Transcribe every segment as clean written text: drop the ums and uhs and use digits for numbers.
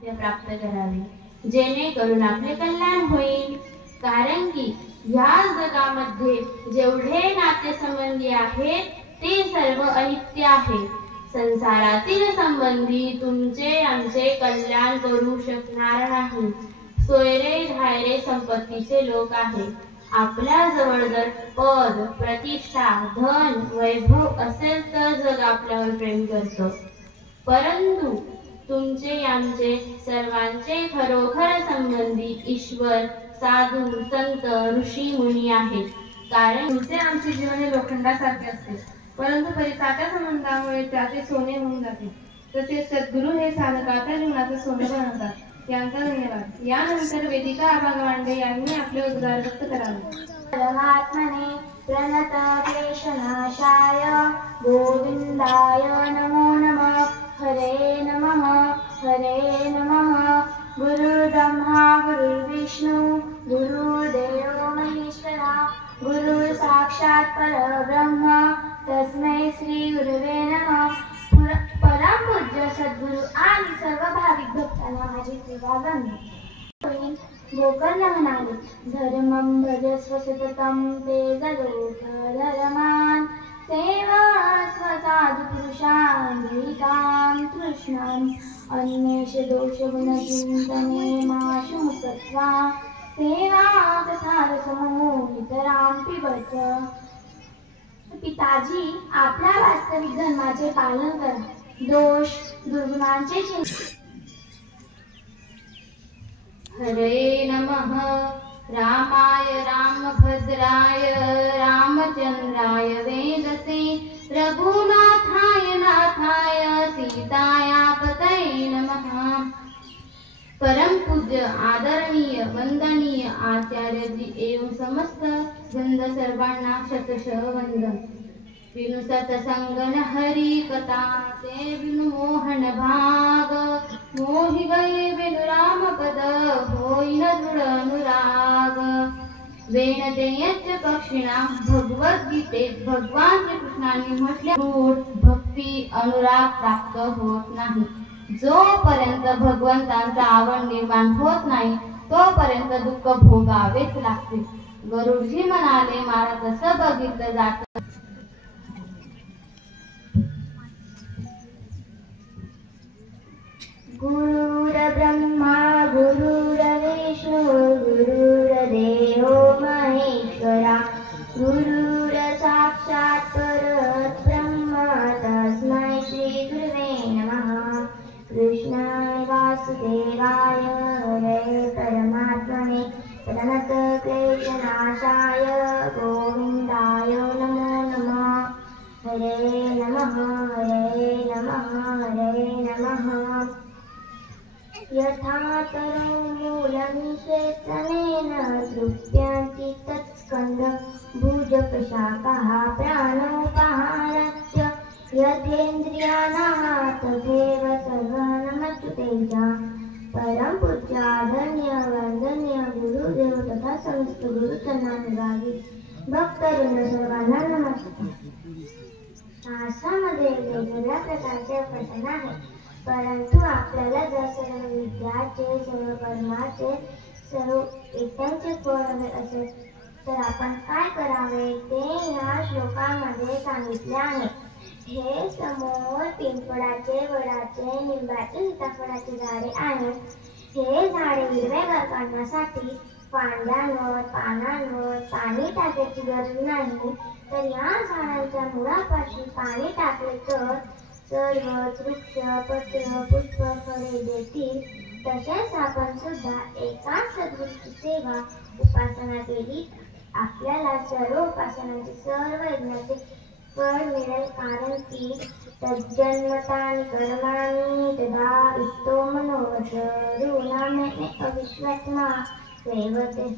प्राप्त करावे जेणेकरून आपले कल्याण होईल। कारण की या जगामध्ये जेवढे नातेसंबंधी आहेत ते सर्व अनित्य आहे। संसारातील संबंधी तुमचे आमचे कल्याण करू शकणार नाही। सोयरे धायरे संपत्तीचे लोक आहेत। आपल्या जवळ जर पद प्रतिष्ठा धन वैभव असेल तर जग आपल्यावर प्रेम करतं। परंतु तुमचे आमचे सर्वांचे खरोखर संबंधी ईश्वर साधू संत ऋषी मुनी आहेत। कारण तुमचे आमचे जीवन हे लोखंडासारखे असते, परंतु परिसाच्या संबंधामुळे त्याचे सोने होऊन जाते। तसेच सद्गुरू हे साधकाच्या जीवनाचे सोने बनवतात। यांचा धन्यवाद। यानंतर वेदिका भगवांडे यांनी आपले उद्गार व्यक्त करावे। परमात्मने प्रणत क्लेशनाशाय गोविंदाय नमो नमः। हरे नमः हरे नमः। गुरुर्ब्रह्मा गुरुर्विष्णु गुरुर्देवो महेश्वरा गुरु साक्षात् परब्रह्म तस्मै श्री गुरुवे नमः। परम पूज्य सद्गुरु आणि सर्व भाविक भक्तांना माझी सेवा वंदन। गोकर्ण म्हणाले, धर्मं भजस्व सततं ते जलोक धर्मान् सेवा स्वसाधु पुरुषान् दैतां तृष्णान् अन्वेष दोष गुण चिंतने माशु तत्वा सेवा तथा रसमो नितरां पिबत। पिताजी, आपल्या वास्तविक धर्माचे पालन करा। दोष दुर्गुणांचे चिंतन। हरे नमः। रामाय रामभद्राय रामचंद्राय वेदसे रघुनाथाय नाथाय सीताया पतये नमः। परम पूज्य आदरणीय वंदनीय आचार्य जी एवं समस्त वृंद सर्वांना शतशः वंदन। विनु सतसंगन हरि कथा ते विनु मोहन भाग मोहि गए विनु राम पद होईन दृढ अनुराग। वेणते यच्च पक्षिणा भगवद्गीतेत भगवान श्रीकृष्णांनी म्हटले, रूढ भक्ती अनुराग प्राप्त होत नाही। जोपर्यंत भगवंतांचा आवड निर्माण होत नाही तोपर्यंत दुःख भोगावेच लागते। गरुडजी म्हणाले, मला कसं बघितलं जात गुरुर्ब्रह्मा गुरुर्विष्णु गुरुर्देवो महेश्वरा गुरुर्साक्षात् परब्रह्म तस्मै श्री गुरुवे नमः। कृष्णाय वासुदेवाय हरे परमात्मने प्रणत क्लेशनाशाय गोविंदाय नमो नमः। हरे नमः हरे नमः हरे नमः। यथा तरुमूलनिषेचनेन तृप्यन्ति तत्स्कन्ध भुजप्रशाखाः प्राणोपहारस्य यथेन्द्रियाणां तथैव सर्वनमच्युतेजा। परम पूज्य आदरणीय वंदनीय गुरुदेव तथा समस्त गुरुचरणानुरागी भक्तवृंद सर्वांना नमस्कार। शास्त्रामध्ये वेगवेगळ्या प्रकारचे पठण आहे, परंतु आपल्याला जर सर्व विद्याचे सर्व कर्माचे सर्व एकदमचे फळ हवे असेल तर आपण काय करावे ते या श्लोकामध्ये सांगितले आहे। हे समोर पिंपळाचे वडाचे निंबाचे सीताफळाचे झाडे आहेत। हे झाडे हिरवेगार करण्यासाठी फांद्यांवर पानांवर पाणी टाकायची गरज नाही, तर या झाडांच्या मुळापाशी पाणी टाकले तर सर्व वृक्ष पत्र पुष्प फळे देतील। तसेच आपण सुद्धा एकाच सद्गुरूची सेवा उपासना केली आपल्याला सर्व उपासनांचे सर्व यज्ञाचे फळ मिळेल। कारण की तज्जन्मतानि कर्माणि तदा वित्तो मनोरथो अविश्वात्मा सेवते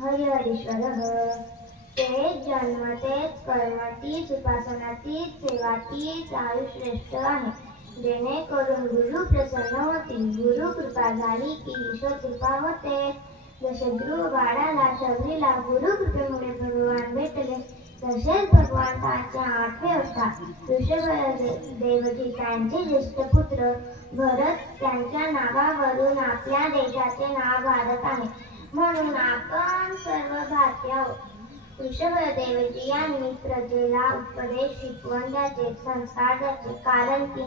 हरिहरीश्वरः। तेच जन्म तेच कर्म तीच उपासना तीच सेवा तीच आयुष श्रेष्ठ आहे। जेणेकरून गुरु प्रसन्न होतील। गुरु कृपा झाली की ईश्वर कृपा होते। जसे ध्रुव बाळाला शबरीला गुरु कृपेमुळे भगवान भेटले तसेच भगवंताचे 8वे अवतार ऋषभदेवजी त्यांचे ज्येष्ठ पुत्र भरत त्यांच्या नावावरून आपल्या देशाचे नाव भारत आहे. म्हणून आपण सर्व भारतीय आहोत. ऋषभदेवजी यांनी प्रजेला उपदेश शिकवण द्यायचे, संस्कार द्यायचे. कारण की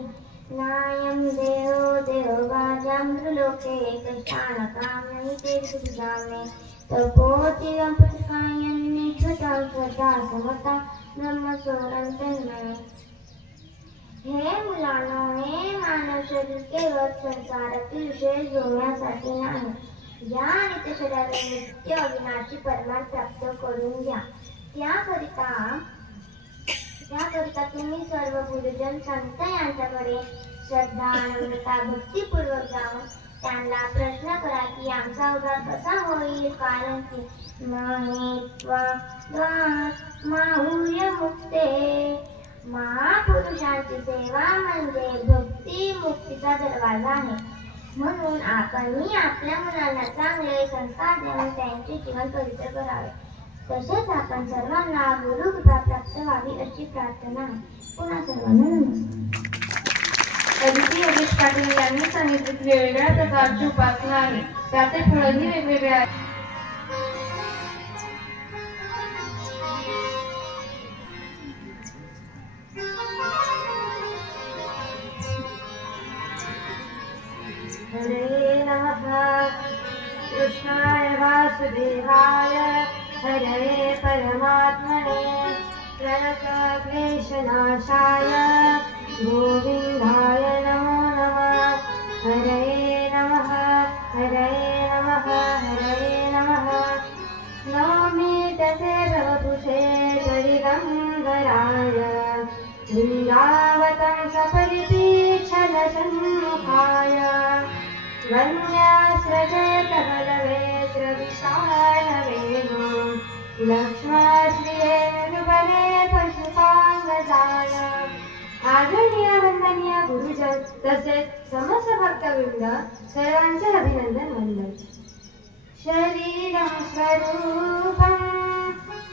नायं देहो देवभाजं लोके कष्टानकाम्यं ते सुजामे तपोतिरं पुष्कायन्ने श्रुतं स्वता समता ब्रह्मसोरं तन्मे. हे मुलांनो, हे मानव शरीर केवळ संसारातील विषय जोडण्यासाठी नाही. या नित्य शरीराला नित्य अविनाशी परमार्थ प्राप्त करून घ्या. त्याकरिता तुम्ही सर्व गुरुजन संत यांच्याकडे श्रद्धा नम्रता भक्तीपूर्वक जाऊन त्यांना प्रश्न करा की आमचा उद्धार कसा होईल. कारण की माहुर्य मुक्ते, महापुरुषांची सेवा म्हणजे भक्ती मुक्तीचा दरवाजा आहे. म्हणून आपणही आपल्या मुलांना चांगले संस्कार देऊन त्यांचे जीवन पवित्र करावे. तसेच आपण सर्वांना गुरुकृपा प्राप्त व्हावी अशी प्रार्थना आहे. पुन्हा सर्वांना नमस्कार. अदिती योगेश पाटील यांनी सांगितले की वेगवेगळ्या प्रकारची उपासना आहे, त्याचे फळही वेगवेगळे आहे. हरे नमः कृष्णाय वासुदेवाय हरे परमात्मने प्रणतक्लेशनाशाय गोविन्दाय नमो नमः. हरे नमः हरे नमः हरे नमः. नौमि तसे भवपुषे परिगंधराय वृन्दावतं सपरिपीच्छलसन्मुखाय वन्यास्रजेत बलवेत्र विशालवेगो लक्ष्मश्रिये मृदुबले पशुपांगजाय. आदरणीय वंदनीय गुरुजन तसेच समस्त भक्तवृंद, सर्वांचे अभिनंदन वंदन. शरीरं स्वरूपं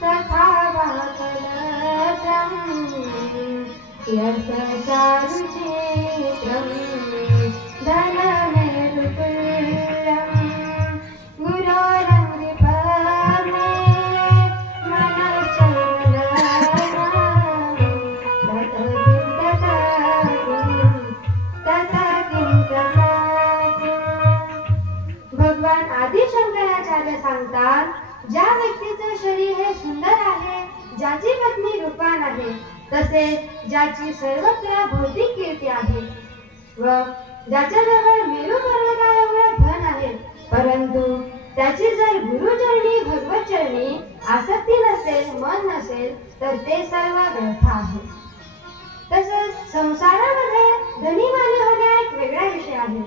तथा वाकलतं यस्य चारुचित्रं धनमेरुतुल्यं गुरोरङ्घ्रिपद्मे भगवान आदि शंकराचार्य सांगतात, ज्या व्यक्तीचे शरीर हे सुंदर आहे, ज्याची पत्नी रूपवान आहे, तसेच ज्याची सर्वत्र भौतिक कीर्ती आहे व ज्याच्याजवळ मेरू पर्वताएवढे धन आहे, परंतु त्याची जर गुरुचरणी भगवतचरणी आसक्ती नसेल, मन नसेल, तर ते सर्व व्यर्थ आहे. तसेच संसारामध्ये धनीमानी होणे हा एक वेगळा विषय आहे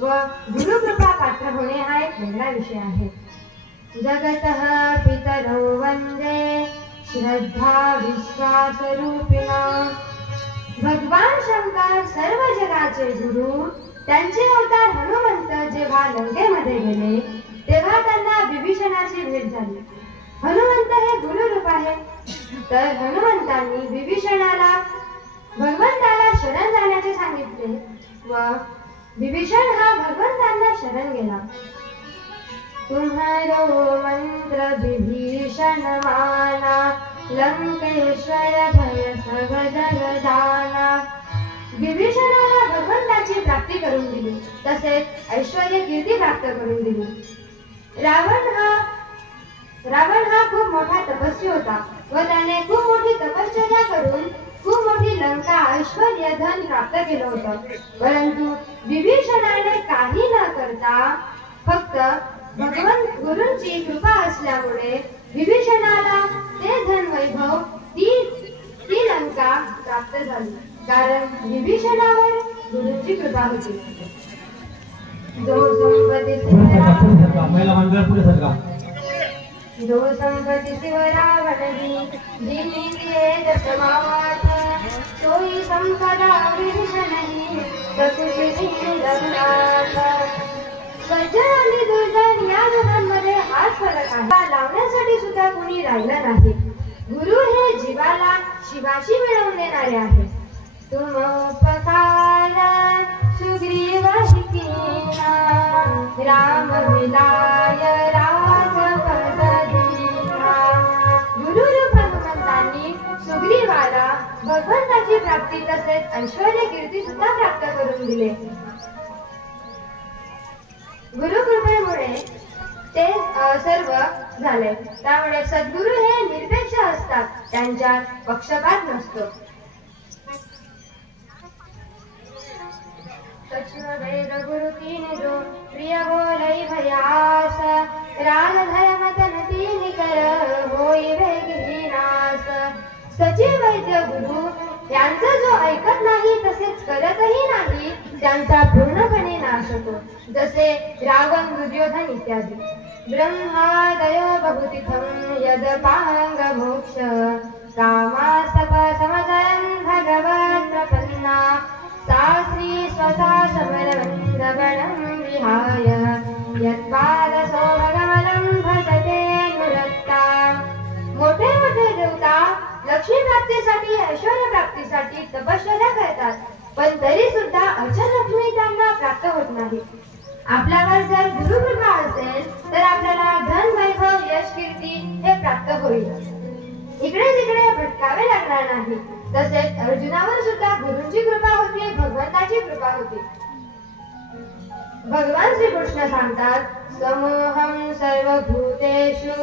व गुरुकृपा पात्र होणे हा एक वेगळा विषय आहे. जगतः पितरौ वंदे श्रद्धा विश्वासरूपिणः. भगवान शंकर सर्व जगाचे गुरु, त्यांचे अवतार हनुमंत जेव्हा लंकेमध्ये गेले तेव्हा त्यांना विभीषणाची भेट झाली. हनुमंत हे गुरुरूप आहे, तर हनुमंतांनी विभीषणाला भगवंताला शरण जाण्याचे सांगितले व विभीषण हा भगवंतांना शरण गेला. तुम्हारो मंत्र विभीषण माना, लंकेश्वर भय सब जग जाना. विभीषणाला भगवंताची प्राप्ती करून दिली, तसेच ऐश्वर्य कीर्ती प्राप्त करून दिली. रावण हा खूप मोठा तपस्वी होता व त्याने खूप मोठी तपश्चर्या करून खूप मोठी लंका, ऐश्वर्य, धन प्राप्त केलं होतं. परंतु विभीषणाने काही न करता फक्त भगवान गुरूंची कृपा असल्यामुळे विभीषणाला ते धन वैभव, ती लंका प्राप्त झाली, कारण विभीषणावर गुरूंची कृपा होती. जो संपत्ती शिवरावणी दिनिये दशमावात, तोही संपदा विभीषणी प्रकृती लग्नात. सज्जन आणि दुर्जन या दोघांमध्ये हाच फरक आहे. लावण्यासाठी सुद्धा कोणी राहिलं नाही. गुरु हे जीवाला शिवाशी मिळवून देणारे आहे. तुम उपकार सुग्रीव कीना राम विलाय राजपद दीना. गुरुरूप हनुमंतांनी सुग्रीवाला भगवंताची प्राप्ती तसेच ऐश्वर्य कीर्ती सुद्धा प्राप्त करून दिले. गुरुकृपेमुळे ते सर्व झाले. त्यामुळे सद्गुरु हे निरपेक्ष असतात, त्यांच्यात पक्षपात नसतो. सचिव वेद गुरु तीन जो प्रिय बोलै भयास राग धर्म तन तीन कर होई वेगी नास. सचिव वैद्य गुरु यांचा जो ऐकत नाही तसेच करतही नाही त्यांचा पूर्णपणे नाश होतो. जसे रावण दुर्योधन इत्यादी. ब्रह्मादयो बहुतिथं यदपांग मोक्ष कामास्तप समजयन् भगवत् प्रपन्ना सा श्री स्वसा समरवन्दवनं विहाय यत्पादसो भगवनं भजते नुरक्ता. मोठे मोठे देवता लक्ष्मी प्राप्तीसाठी ऐश्वर्य प्राप्तीसाठी तपश्चर्या करतात, पण तरी सुद्धा अष्टलक्ष्मी त्यांना प्राप्त होत नाही. आपल्यावर जर गुरुकृपा असेल तर आपल्याला धन वैभव यश कीर्ती हे प्राप्त होईल. इकडे तिकडे भटकावे लागणार नाही. तसेच अर्जुनावर सुद्धा गुरूंची कृपा होती, भगवंताची कृपा होती. भगवान श्रीकृष्ण सांगतात, समोहम सर्वभूतेषु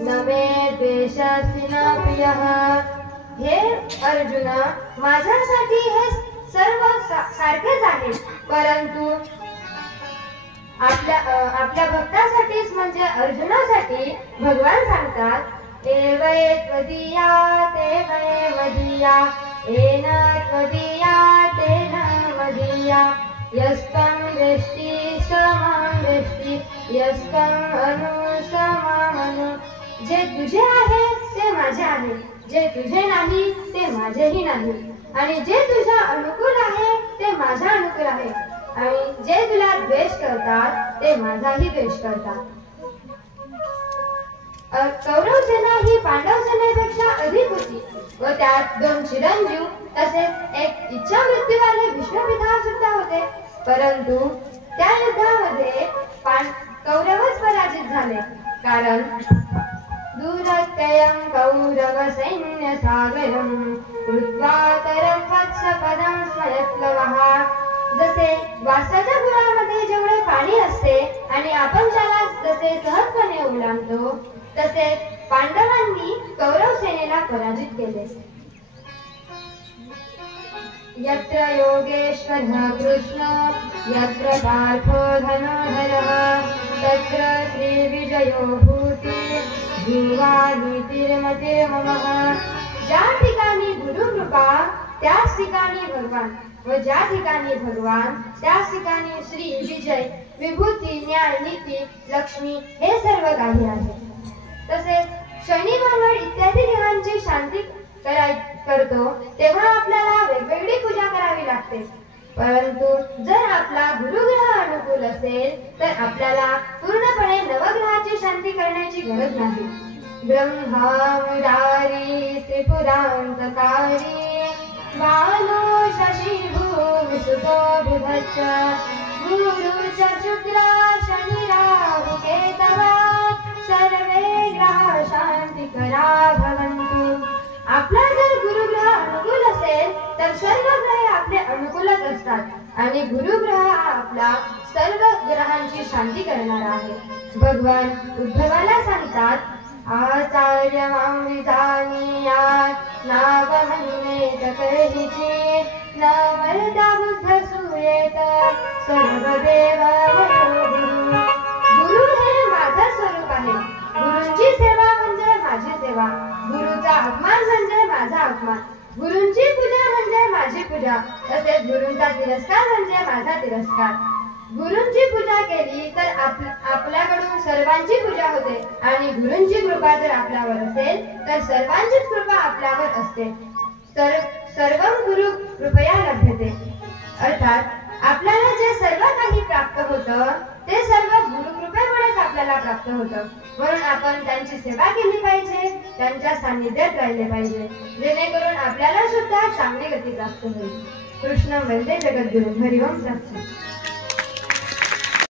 न मे द्वेषस्ति न प्रियः. हे अर्जुना, माझ्यासाठी हे सर्व सारखेच आहे, परंतु आपल्या भक्तासाठीच म्हणजे अर्जुनासाठी भगवान सांगतात, एवै त्वदीया ते वै मदीया येन त्वदीया तेन मदीया यस्तं वेष्टि स मां वेष्टि यस्तं अनु स मां अनु. जे तुझे आहे ते माझे आहे, जे तुझे नाही ते माझेही नाही, आणि जे तुझ्या अनुकूल आहे ते माझ्या अनुकूल आहे, आणि जे तुला द्वेष करतात ते माझाही द्वेष करतात. कौरव सेना ही पांडव सेनेपेक्षा अधिक होती व त्यात 2 चिरंजीव तसेच एक इच्छा मृत्यूवाले विष्णुपिता सुद्धा होते. परंतु त्या युद्धामध्ये कौरवच पराजित झाले, कारण दूरत्ययं कौरव सैन्य सागरं कृत्वा तरं वत्सपदं स्मयत्लवः. जसे वासाच्या गुळामध्ये जेवढे पाणी असते आणि आपण त्याला जसे सहजपणे ओलांडतो, तसेच पांडवांनी कौरव सेनेला पराजित केले. यत्र योगेश्वरः कृष्ण यत्र पार्थो धनुर्धरः तत्र श्रीविजयो भूति ध्रुवा नीतिर्मतिर्ममः. ज्या ठिकाणी गुरुकृपा त्याच ठिकाणी भगवान, व ज्या ठिकाणी भगवान त्याच ठिकाणी श्री विजय विभूती न्याय नीती लक्ष्मी हे सर्व काही आहे. तसेच शनी मंगळ इत्यादी देवांची शांती करतो तेव्हा आपल्याला वेगवेगळी पूजा करावी लागते. परंतु जर आपला गुरुग्रह अनुकूल असेल तर आपल्याला पूर्णपणे नवग्रहाची शांती करण्याची गरज नाही. ब्रह्मा मुरारी त्रिपुरांतकारी बालो शशी भूमिसुतो बुधश्च गुरुश्च शुक्र शनि राहु केतवः सर्वे ग्रह शांतिकरा भवन्तु. आपला जर गुरुग्रह अनुकूल असेल तर सर्व ग्रह आपले अनुकूलच असतात आणि गुरुग्रह हा आपला सर्व ग्रहांची शांती करणारा आहे. भगवान उद्धवाला सांगतात, आचार्य मां विजानीयात् नावमन्येत कैचित् न मर्त्या बुद्ध सूयेत सर्वदेव मयो गुरु. गुरु हे माझं स्वरूप आहे. गुरूंची सेवा म्हणजे माझी सेवा, गुरुचा अपमान म्हणजे माझा अपमान, गुरूंची पूजा म्हणजे माझी पूजा, तसेच गुरूंचा तिरस्कार म्हणजे माझा तिरस्कार. गुरूंची पूजा केली तर आपल्याकडून सर्वांची पूजा होते आणि गुरूंची कृपा जर आपल्यावर असेल तर सर्वांचीच कृपा आपल्यावर असते. सर्वं गुरु कृपया लभ्यते. अर्थात आपल्याला जे सर्व काही प्राप्त होतं ते सर्व गुरुकृपेमुळेच आपल्याला प्राप्त होतं. म्हणून आपण त्यांची सेवा केली पाहिजे, त्यांच्या सान्निध्यात राहिले पाहिजे, जेणेकरून आपल्याला सुद्धा चांगली गती प्राप्त होईल. कृष्ण वंदे जगद्गुरु. हरिओम साक्षात.